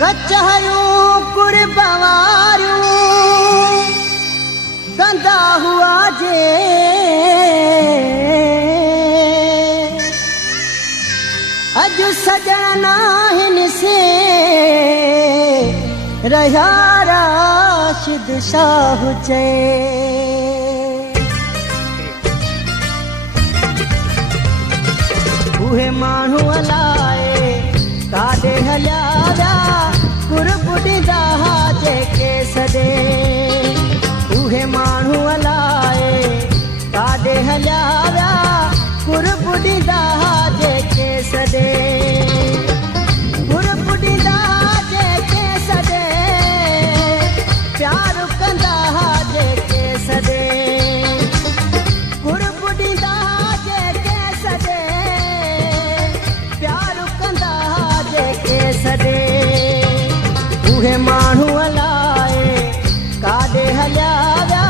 कचहयूं कुर्बवारियूं कंदा हुआ जे अजु सजण नाहिन से रहा राशिद शाह चए उहे माण्हू अलाए काॾे हलिया विया कुरबुॾींदा जेके सॾे उहे माण्हू अलाए काॾे हलिया विया कुरबुॾींदा जेके सॾे कुरबुॾींदा जेके सॾे प्यार कंदा जेके सॾे कुरबुॾींदा जेके सॾे प्यार कंदा जेके सॾे उहे माण्हू अलाए काॾे हलिया विया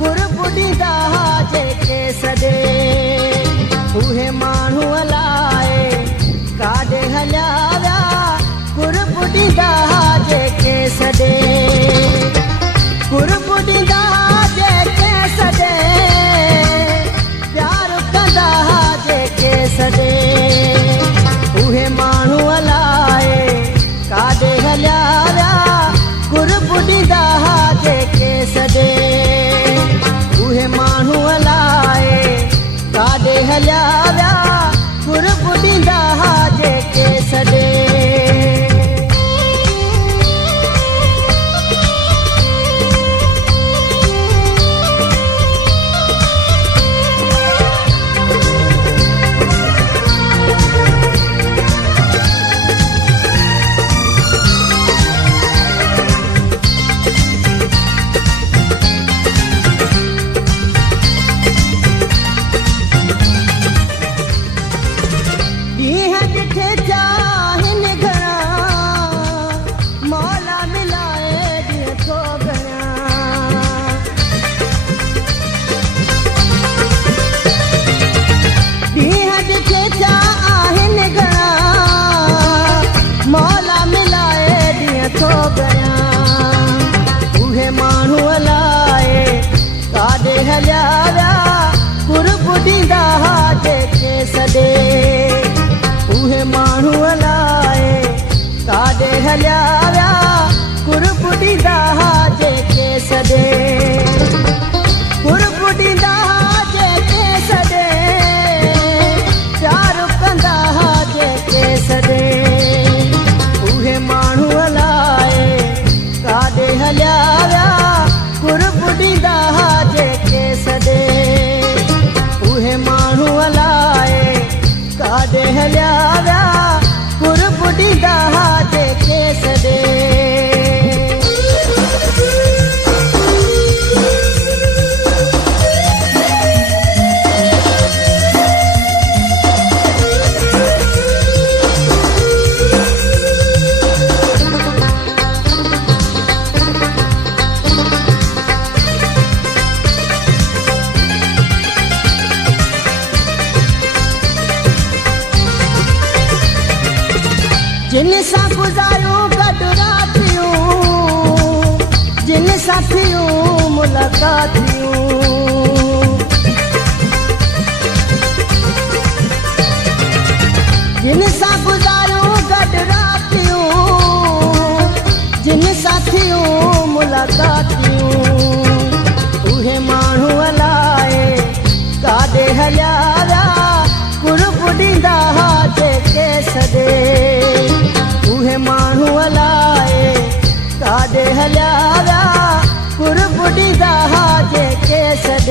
कुरबुॾींदा जेके सॾे उहे माण्हू अलाए काॾे हलिया विया कुरबुॾींदा जेके सॾे कुरबुॾींदा जेके सॾे प्यार कंदा जेके सॾे उहे माण्हू अलाए काॾे हलिया विया कुरबुॾींदा जेके सॾे उहे माण्हू अलाए काॾे हलिया विया कुरबुॾींदा जेके सॾे उहे माण्हू अलाए काॾे हलिया विया कुरबुॾींदा जेके सॾे उहे माण्हू अलाए काॾे हलिया विया कुरबुॾींदा जेके सॾे कुरबुॾींदा जेके सॾे प्यार कंदा जेके सॾे उहे माण्हू अलाए काॾे हलिया विया कुरबुॾींदा जेके सॾे उहे माण्हू अलाए काॾे हलिया विया कुरबुॾींदा जेके सॾे जिन सां गुज़ारियूं गॾु रातियूं जिन सां थियूं मुलाक़ातियूं जिन सां गुज़ारियूं गॾु रातियूं जिन सां थियूं मुलाक़ातियूं उहे माण्हू अलाए काॾे हलिया विया कुरबुॾींदा जेके सॾे उहे माण्हू अलाए काॾे हलिया विया कुरबुॾींदा जेके सॾे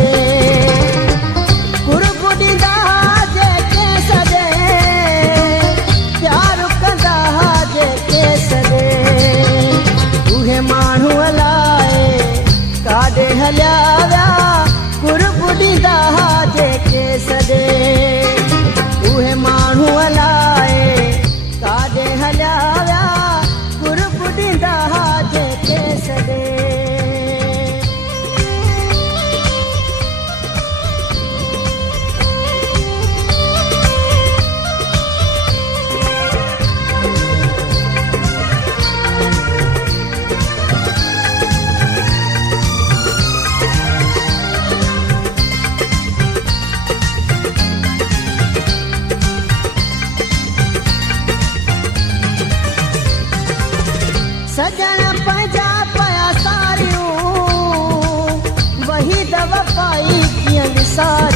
बेवफाई कीअं विसार